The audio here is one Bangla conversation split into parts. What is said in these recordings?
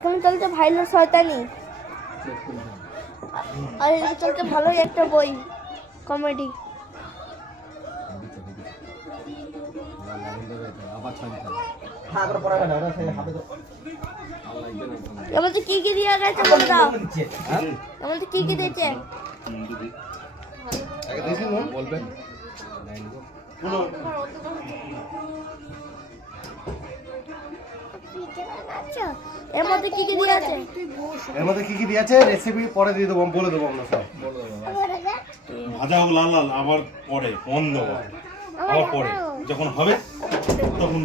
এখন চলছে ভাইলোর শয়তানি আর এদিকে চলছে ভালোই একটা বই কমেডি। এবার কি কি দিয়ে গেছে বলে দাও, এবার কি কি দিয়েছে বলবেন। এর মধ্যে কি কি দিয়েছে, এর মধ্যে কি কি দিয়েছে রেসিপি পরে দিয়ে দেবো, বলে দেবো আমরা সব। ভাজা হোক লাল লাল, আবার পরে ফোন দেবো, আবার পরে যখন হবে তখন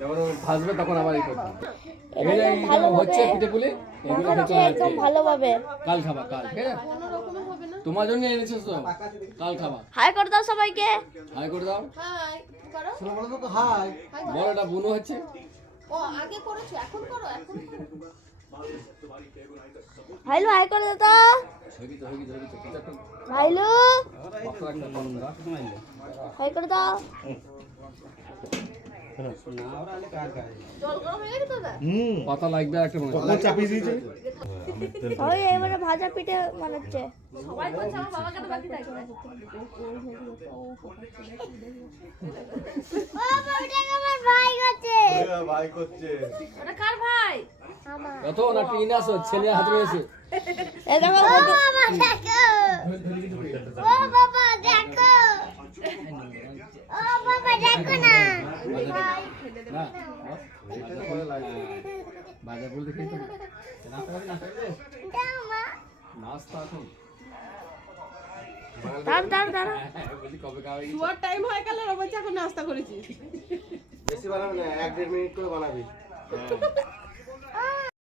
যখন ভাজবে তখন আবার এই করবে। একদম ভালোভাবে হচ্ছে পিঠে পুলি এগুলো হচ্ছে একদম ভালোভাবে। কাল খাবা, কাল ঠিক আছে? তোমার জন্য এনেছো তো, কাল খাবা। হাই করে দাও সবাইকে, হাই করে দাও। হাই করো। শোনো বলো তো হাই। বলো এটা বুনো হচ্ছে। ও আগে করেছো, এখন করো, এখন করো। ভাইলু হাই করে দাও তো, ভাইলু হাই করে দাও। জল গরম হয়ে গেছে তো দা? পাতা লাগবে একটা মনে কখন চাপিয়ে দিয়েছে? ওই এবারে ভাজা পিঠে বানাচ্ছে। সবাই বলছে আমার বাবাকে তো বাকি থাকবে। ভাই করছে। ওটা কার ভাই? কত না টিন আসো ছেলে হাত রয়েছে। এই দেখো না বাজার বলতে কি নাস্তা এখন দাঁড়া বলি কবে খাবে? শুয়ার টাইম হয়ে গেল আর বলছে এখন নাস্তা করেছি। বেশি বানাবি না, 1-1.5 মিনিট করে বানাবি।